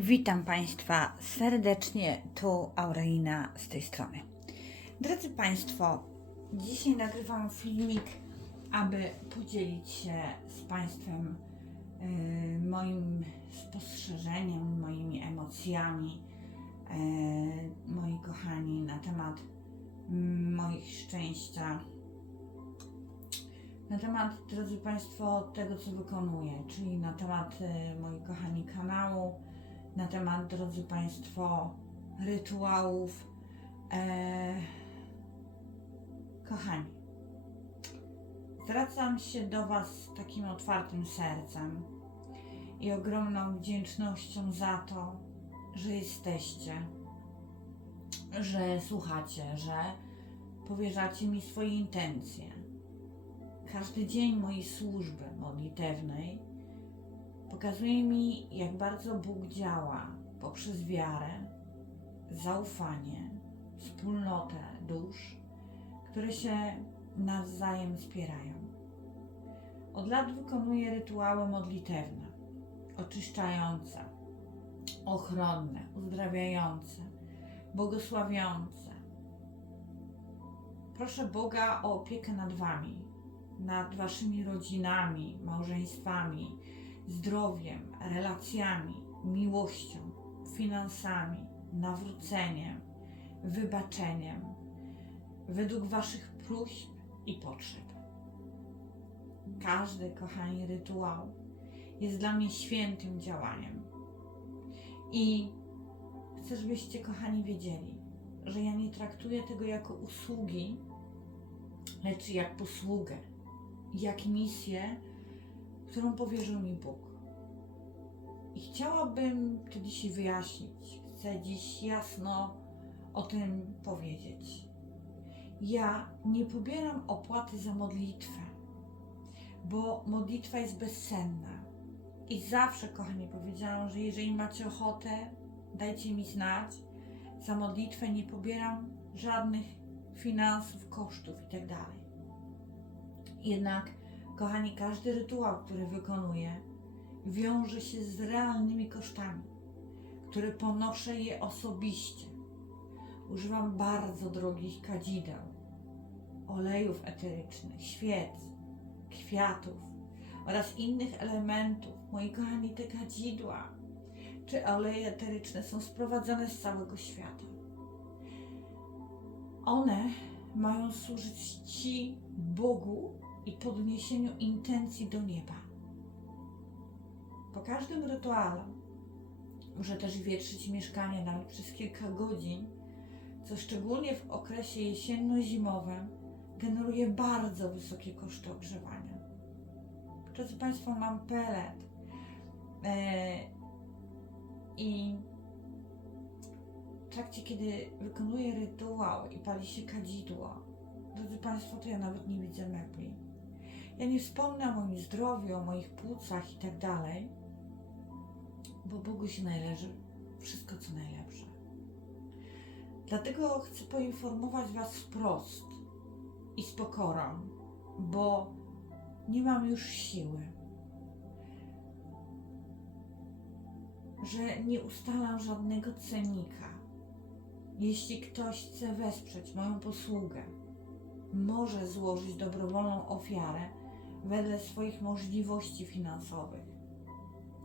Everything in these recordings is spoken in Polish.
Witam Państwa serdecznie, tu Aurelina z tej strony. Drodzy Państwo, dzisiaj nagrywam filmik, aby podzielić się z Państwem y, moim spostrzeżeniem, moimi emocjami, y, moi kochani, na temat mm, moich szczęścia, na temat, drodzy Państwo, tego, co wykonuję, czyli na temat, y, moi kochani, kanału, na temat, drodzy Państwo, rytuałów. E, kochani, zwracam się do Was z takim otwartym sercem i ogromną wdzięcznością za to, że jesteście, że słuchacie, że powierzacie mi swoje intencje. Każdy dzień mojej służby modlitewnej pokazuje mi, jak bardzo Bóg działa poprzez wiarę, zaufanie, wspólnotę dusz, które się nawzajem wspierają. Od lat wykonuję rytuały modlitewne, oczyszczające, ochronne, uzdrawiające, błogosławiące. Proszę Boga o opiekę nad Wami, nad Waszymi rodzinami, małżeństwami, zdrowiem, relacjami, miłością, finansami, nawróceniem, wybaczeniem, według Waszych próśb i potrzeb. Każdy, kochani, rytuał jest dla mnie świętym działaniem. I chcę, żebyście, kochani, wiedzieli, że ja nie traktuję tego jako usługi, lecz jak posługę, jak misję, którą powierzył mi Bóg. I chciałabym to dzisiaj wyjaśnić. Chcę dziś jasno o tym powiedzieć. Ja nie pobieram opłaty za modlitwę, bo modlitwa jest bezsenna. I zawsze, kochani, powiedziałam, że jeżeli macie ochotę, dajcie mi znać. Za modlitwę nie pobieram żadnych finansów, kosztów itd. Jednak Kochani, każdy rytuał, który wykonuję, wiąże się z realnymi kosztami, które ponoszę je osobiście. Używam bardzo drogich kadzideł, olejów eterycznych, świec, kwiatów oraz innych elementów. Moi kochani, te kadzidła czy oleje eteryczne są sprowadzane z całego świata. One mają służyć Ci, Bogu, i podniesieniu intencji do nieba. Po każdym rytuale muszę też wietrzyć mieszkanie nawet przez kilka godzin, co szczególnie w okresie jesienno-zimowym generuje bardzo wysokie koszty ogrzewania. Drodzy Państwo, mam pelet e, i w trakcie, kiedy wykonuję rytuał i pali się kadzidło, drodzy Państwo, to ja nawet nie widzę mebli ja nie wspomnę o moim zdrowiu, o moich płucach i tak dalej, bo Bogu się należy wszystko, co najlepsze. Dlatego chcę poinformować Was wprost i z pokorą, bo nie mam już siły, że nie ustalam żadnego cenika. Jeśli ktoś chce wesprzeć moją posługę, może złożyć dobrowolną ofiarę wedle swoich możliwości finansowych.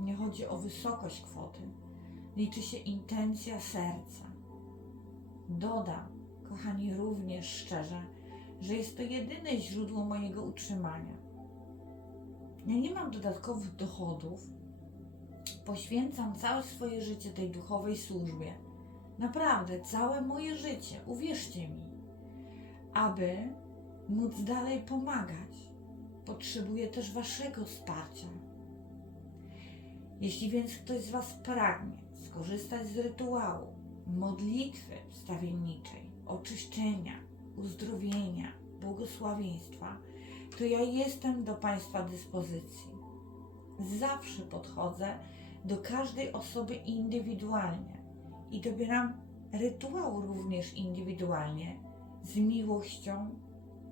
Nie chodzi o wysokość kwoty, liczy się intencja serca. Dodam, kochani, również szczerze, że jest to jedyne źródło mojego utrzymania. Ja nie mam dodatkowych dochodów, poświęcam całe swoje życie tej duchowej służbie. Naprawdę, całe moje życie, uwierzcie mi, aby móc dalej pomagać potrzebuje też Waszego wsparcia. Jeśli więc ktoś z Was pragnie skorzystać z rytuału, modlitwy wstawienniczej, oczyszczenia, uzdrowienia, błogosławieństwa, to ja jestem do Państwa dyspozycji. Zawsze podchodzę do każdej osoby indywidualnie i dobieram rytuał również indywidualnie z miłością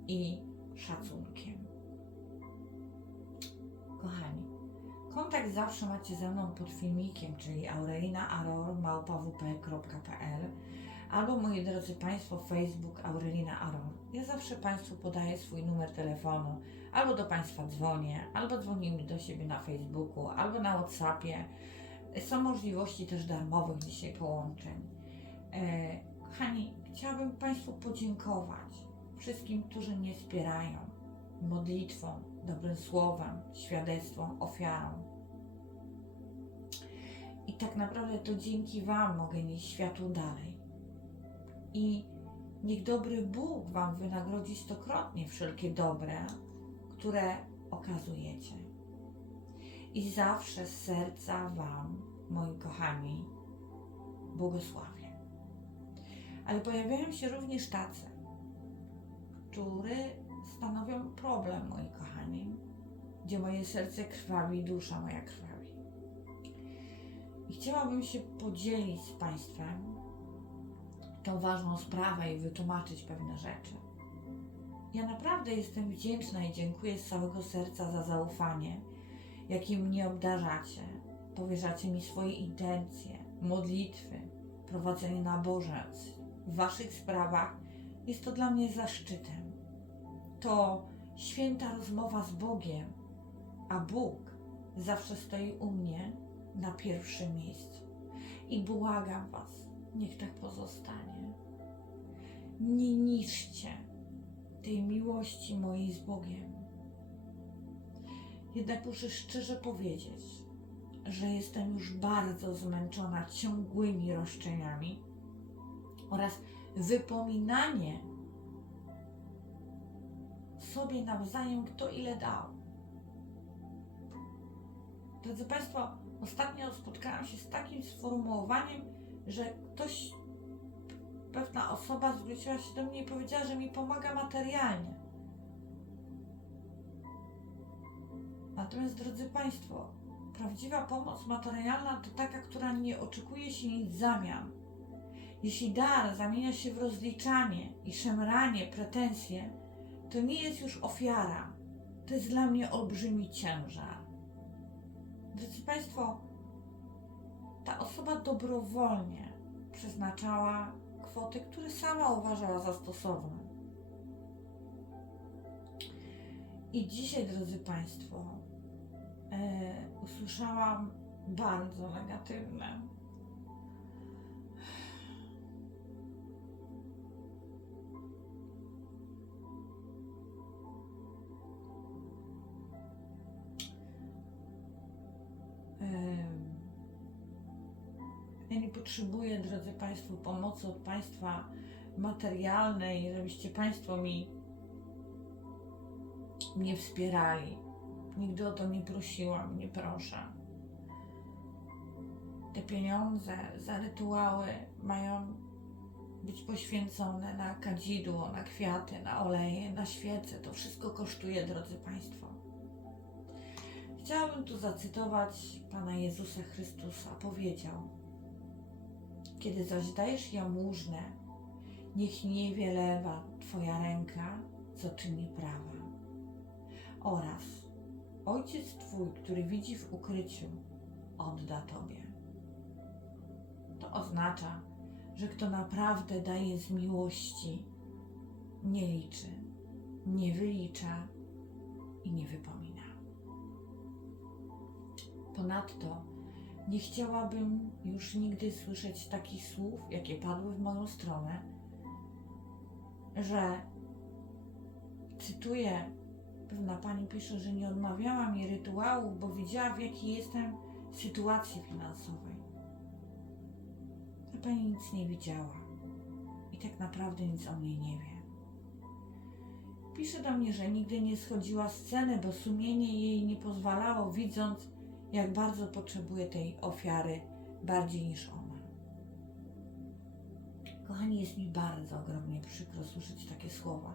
i szacunkiem. Kontakt zawsze macie ze mną pod filmikiem, czyli aurelinaaror.wp.pl albo moi drodzy Państwo Facebook Aurelina Aror. Ja zawsze Państwu podaję swój numer telefonu, albo do Państwa dzwonię, albo dzwonimy do siebie na Facebooku, albo na Whatsappie. Są możliwości też darmowych dzisiaj połączeń. E, kochani, chciałabym Państwu podziękować wszystkim, którzy mnie wspierają modlitwą, dobrym słowem, świadectwem, ofiarą. I tak naprawdę to dzięki Wam mogę nieść światło dalej. I niech dobry Bóg Wam wynagrodzi stokrotnie wszelkie dobre, które okazujecie. I zawsze z serca Wam, moi kochani, błogosławię. Ale pojawiają się również tacy, którzy stanowią problem, moi kochani, gdzie moje serce krwawi, dusza moja krwawi. I chciałabym się podzielić z Państwem tą ważną sprawę i wytłumaczyć pewne rzeczy. Ja naprawdę jestem wdzięczna i dziękuję z całego serca za zaufanie, jakim mnie obdarzacie. Powierzacie mi swoje intencje, modlitwy, prowadzenie nabożeństw. W Waszych sprawach jest to dla mnie zaszczytem. To święta rozmowa z Bogiem, a Bóg zawsze stoi u mnie na pierwszym miejscu. I błagam Was, niech tak pozostanie. Nie niszczcie tej miłości mojej z Bogiem. Jednak muszę szczerze powiedzieć, że jestem już bardzo zmęczona ciągłymi roszczeniami oraz wypominanie sobie nawzajem, kto ile dał. Drodzy Państwo, ostatnio spotkałam się z takim sformułowaniem, że ktoś, pewna osoba zwróciła się do mnie i powiedziała, że mi pomaga materialnie. Natomiast, drodzy Państwo, prawdziwa pomoc materialna to taka, która nie oczekuje się nic zamian. Jeśli dar zamienia się w rozliczanie i szemranie, pretensje, to nie jest już ofiara. To jest dla mnie olbrzymi ciężar. Drodzy Państwo, ta osoba dobrowolnie przeznaczała kwoty, które sama uważała za stosowne. I dzisiaj, drodzy Państwo, e, usłyszałam bardzo negatywne. Nie potrzebuję, drodzy Państwo, pomocy od Państwa materialnej, żebyście Państwo mi mnie wspierali. Nigdy o to nie prosiłam, nie proszę. Te pieniądze za rytuały mają być poświęcone na kadzidło, na kwiaty, na oleje, na świece. To wszystko kosztuje, drodzy Państwo. Chciałabym tu zacytować Pana Jezusa Chrystusa. Powiedział: Kiedy zaś dajesz jałmużnę, niech nie wielewa Twoja ręka, co czyni prawa. Oraz Ojciec Twój, który widzi w ukryciu, odda Tobie. To oznacza, że kto naprawdę daje z miłości, nie liczy, nie wylicza i nie wypomina. Ponadto nie chciałabym już nigdy słyszeć takich słów, jakie padły w moją stronę, że cytuję, pewna pani pisze, że nie odmawiała mi rytuałów, bo wiedziała, w jakiej jestem sytuacji finansowej. Ta pani nic nie widziała i tak naprawdę nic o mnie nie wie. Pisze do mnie, że nigdy nie schodziła z ceny, bo sumienie jej nie pozwalało, widząc, jak bardzo potrzebuje tej ofiary bardziej niż ona. Kochani, jest mi bardzo ogromnie przykro słyszeć takie słowa,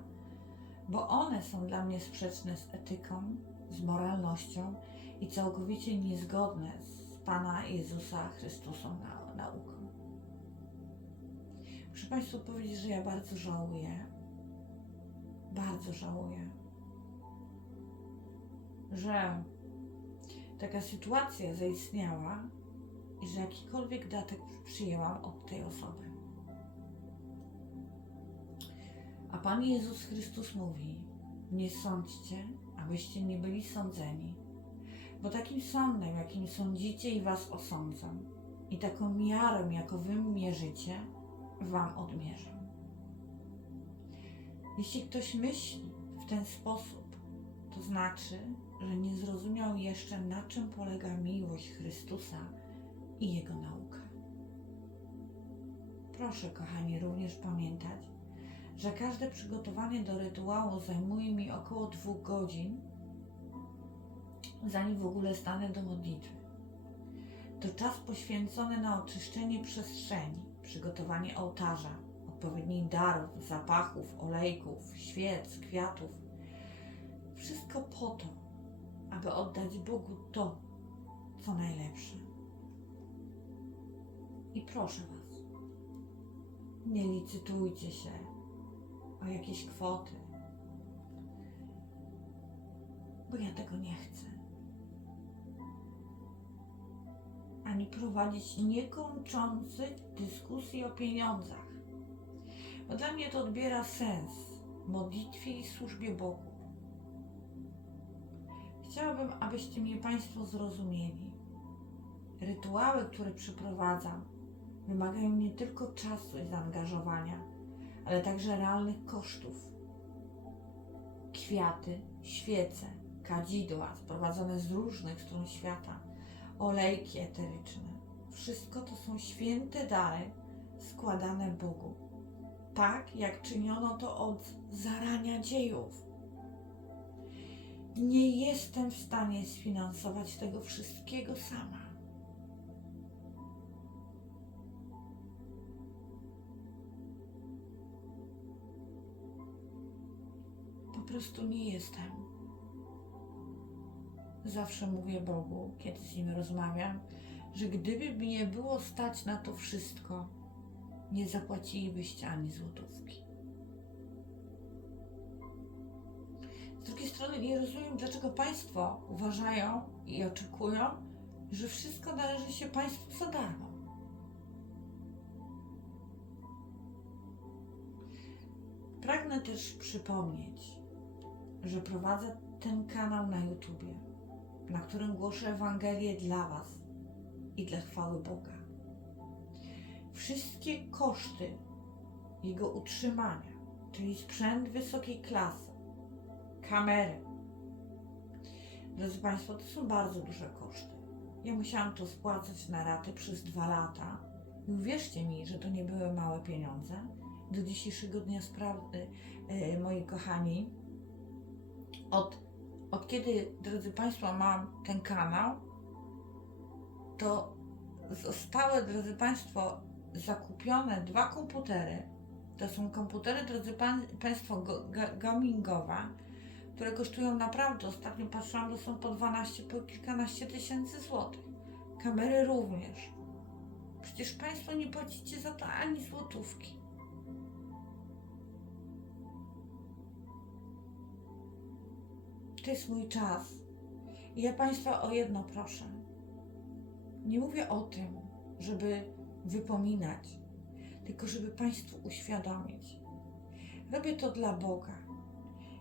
bo one są dla mnie sprzeczne z etyką, z moralnością i całkowicie niezgodne z Pana Jezusa Chrystusa na, nauką. Muszę Państwu powiedzieć, że ja bardzo żałuję, bardzo żałuję, że taka sytuacja zaistniała i że jakikolwiek datek przyjęłam od tej osoby. A Pan Jezus Chrystus mówi: Nie sądźcie, abyście nie byli sądzeni, bo takim sądem, jakim sądzicie i was osądzą, i taką miarą, jaką wy mierzycie, wam odmierzę. Jeśli ktoś myśli w ten sposób, to znaczy, że nie zrozumiał jeszcze, na czym polega miłość Chrystusa i Jego nauka. Proszę, kochani, również pamiętać, że każde przygotowanie do rytuału zajmuje mi około dwóch godzin, zanim w ogóle stanę do modlitwy. To czas poświęcony na oczyszczenie przestrzeni, przygotowanie ołtarza, odpowiednich darów, zapachów, olejków, świec, kwiatów. Wszystko po to, aby oddać Bogu to, co najlepsze. I proszę Was, nie licytujcie się o jakieś kwoty, bo ja tego nie chcę. Ani prowadzić niekończących dyskusji o pieniądzach, bo dla mnie to odbiera sens modlitwie i służbie Bogu. Chciałabym, abyście mnie Państwo zrozumieli. Rytuały, które przeprowadzam, wymagają nie tylko czasu i zaangażowania, ale także realnych kosztów. Kwiaty, świece, kadzidła sprowadzone z różnych stron świata, olejki eteryczne. Wszystko to są święte dary składane Bogu. Tak jak czyniono to od zarania dziejów. Nie jestem w stanie sfinansować tego wszystkiego sama. Po prostu nie jestem. Zawsze mówię Bogu, kiedy z Nim rozmawiam, że gdyby mi nie było stać na to wszystko, nie zapłacilibyście ani złotówki. Z drugiej strony nie rozumiem, dlaczego Państwo uważają i oczekują, że wszystko należy się Państwu za darmo. Pragnę też przypomnieć, że prowadzę ten kanał na YouTubie, na którym głoszę Ewangelię dla Was i dla chwały Boga. Wszystkie koszty jego utrzymania, czyli sprzęt wysokiej klasy, kamery. Drodzy Państwo, to są bardzo duże koszty. Ja musiałam to spłacać na raty przez dwa lata. I uwierzcie mi, że to nie były małe pieniądze. Do dzisiejszego dnia sprawdy, e, moi kochani, od, od kiedy, drodzy Państwo, mam ten kanał, to zostały, drodzy Państwo, zakupione dwa komputery. To są komputery, drodzy pan, Państwo, go- ga- gamingowe, które kosztują naprawdę, ostatnio patrzyłam, to są po 12, po kilkanaście tysięcy złotych. Kamery również. Przecież Państwo nie płacicie za to ani złotówki. To jest mój czas. I ja Państwa o jedno proszę. Nie mówię o tym, żeby wypominać, tylko żeby Państwu uświadomić. Robię to dla Boga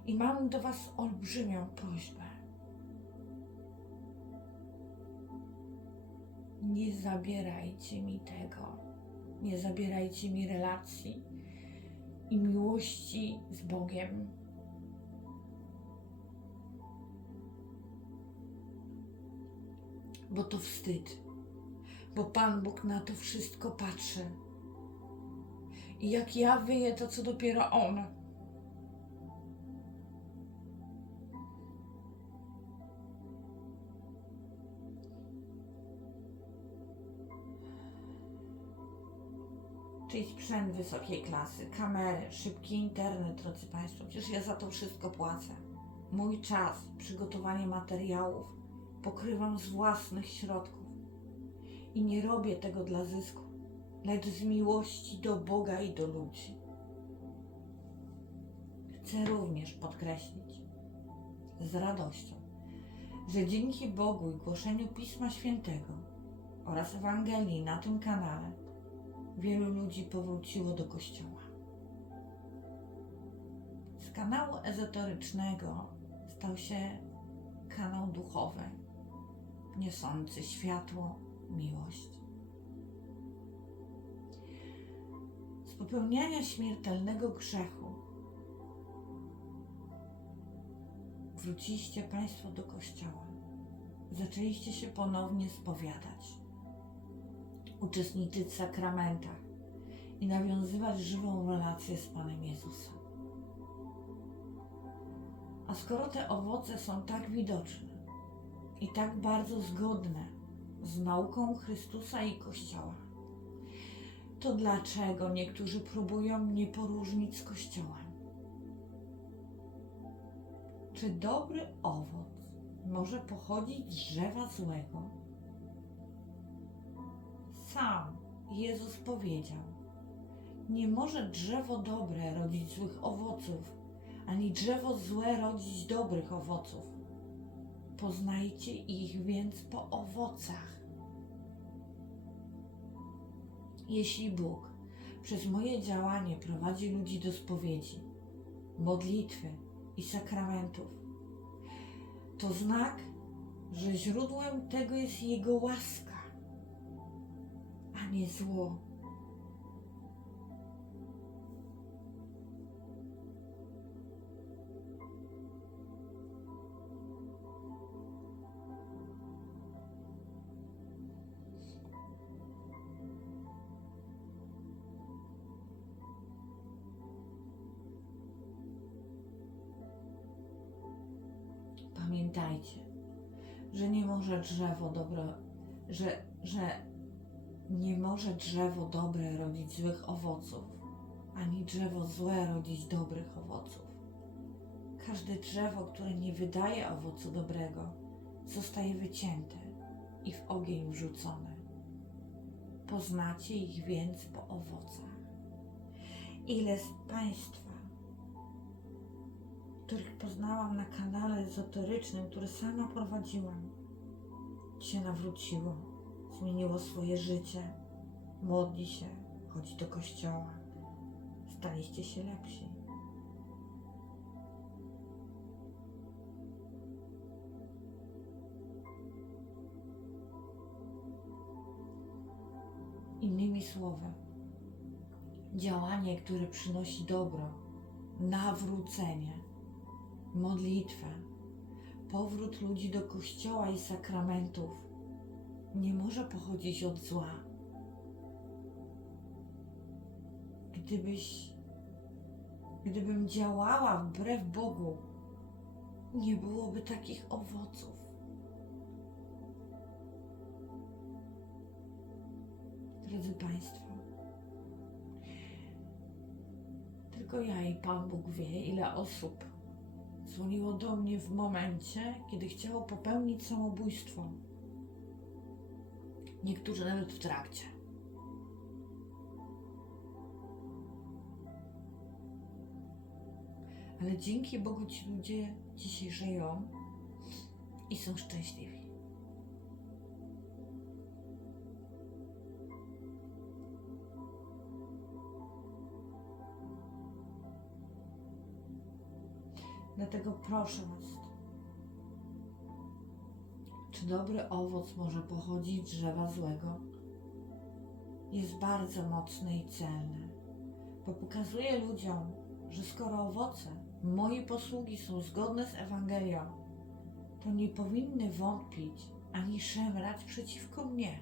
i mam do Was olbrzymią prośbę. Nie zabierajcie mi tego, nie zabierajcie mi relacji i miłości z Bogiem. Bo to wstyd, bo Pan Bóg na to wszystko patrzy. I jak ja wyję, to co dopiero On. Sprzęt wysokiej klasy, kamery, szybki internet, drodzy Państwo. Przecież ja za to wszystko płacę. Mój czas, przygotowanie materiałów pokrywam z własnych środków. I nie robię tego dla zysku, lecz z miłości do Boga i do ludzi. Chcę również podkreślić z radością, że dzięki Bogu i głoszeniu Pisma Świętego oraz Ewangelii na tym kanale wielu ludzi powróciło do Kościoła. Z kanału ezoterycznego stał się kanał duchowy, niosący światło, miłość. Z popełniania śmiertelnego grzechu wróciliście Państwo do kościoła. Zaczęliście się ponownie spowiadać, uczestniczyć w sakramentach i nawiązywać żywą relację z Panem Jezusem. A skoro te owoce są tak widoczne i tak bardzo zgodne z nauką Chrystusa i Kościoła, to dlaczego niektórzy próbują mnie poróżnić z Kościołem? Czy dobry owoc może pochodzić z drzewa złego? Sam Jezus powiedział: Nie może drzewo dobre rodzić złych owoców, ani drzewo złe rodzić dobrych owoców. Poznajcie ich więc po owocach. Jeśli Bóg przez moje działanie prowadzi ludzi do spowiedzi, modlitwy i sakramentów, to znak, że źródłem tego jest Jego łaska, a nie zło. Pamiętajcie, że nie może drzewo dobre, że, że nie może drzewo dobre rodzić złych owoców, ani drzewo złe rodzić dobrych owoców. Każde drzewo, które nie wydaje owocu dobrego, zostaje wycięte i w ogień wrzucone. Poznacie ich więc po owocach. Ile z Państwa których poznałam na kanale ezoterycznym, który sama prowadziłam, się nawróciło, zmieniło swoje życie, modli się, chodzi do kościoła, staliście się lepsi. Innymi słowy, działanie, które przynosi dobro, nawrócenie, modlitwę, powrót ludzi do kościoła i sakramentów nie może pochodzić od zła. Gdybyś, gdybym działała wbrew Bogu, nie byłoby takich owoców. Drodzy Państwo, tylko ja i Pan Bóg wie, ile osób dzwoniło do mnie w momencie, kiedy chciało popełnić samobójstwo. Niektórzy nawet w trakcie. Ale dzięki Bogu ci ludzie dzisiaj żyją i są szczęśliwi. Dlatego proszę Was, czy dobry owoc może pochodzić z drzewa złego? Jest bardzo mocny i celny, bo pokazuje ludziom, że skoro owoce mojej posługi są zgodne z Ewangelią, to nie powinny wątpić ani szemrać przeciwko mnie.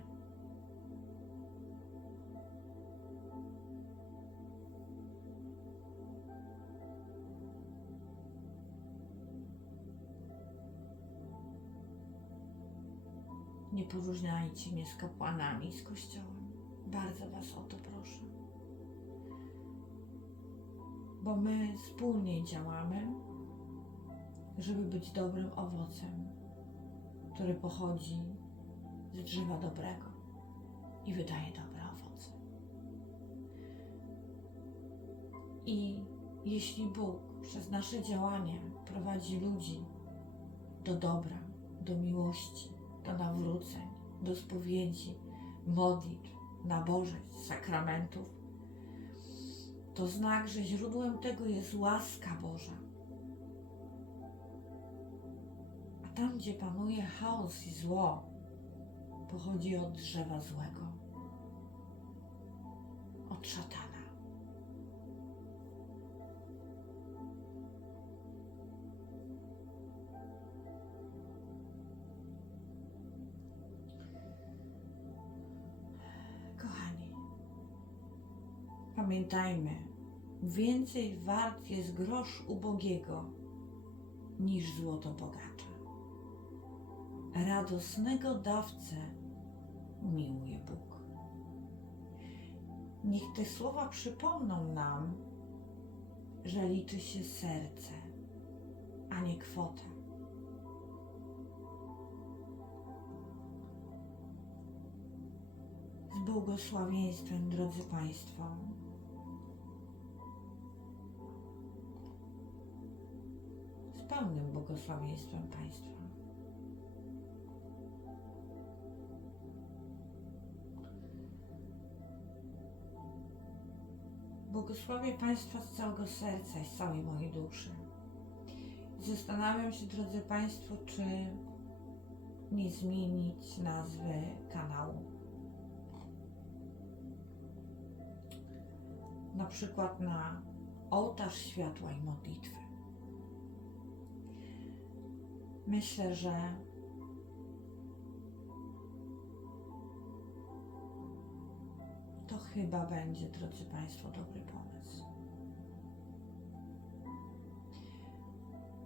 Nie poróżniajcie mnie z kapłanami, z kościołem. Bardzo Was o to proszę. Bo my wspólnie działamy, żeby być dobrym owocem, który pochodzi z drzewa dobrego i wydaje dobre owoce. I jeśli Bóg przez nasze działania prowadzi ludzi do dobra, do miłości, do nawróceń, do spowiedzi, modlitw, nabożeństw, sakramentów, to znak, że źródłem tego jest łaska Boża. A tam, gdzie panuje chaos i zło, pochodzi od drzewa złego, od szatana. Pamiętajmy, więcej wart jest grosz ubogiego niż złoto bogacza. Radosnego dawcę miłuje Bóg. Niech te słowa przypomną nam, że liczy się serce, a nie kwota. Z błogosławieństwem, drodzy Państwo. Pełnym błogosławieństwem Państwa. Błogosławię Państwa z całego serca i z całej mojej duszy. Zastanawiam się, drodzy Państwo, czy nie zmienić nazwy kanału. Na przykład na ołtarz światła i modlitwy. Myślę, że to chyba będzie, drodzy Państwo, dobry pomysł.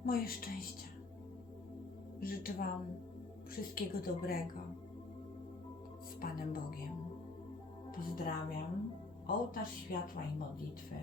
Moje szczęście. Życzę Wam wszystkiego dobrego z Panem Bogiem. Pozdrawiam. Ołtarz światła i modlitwy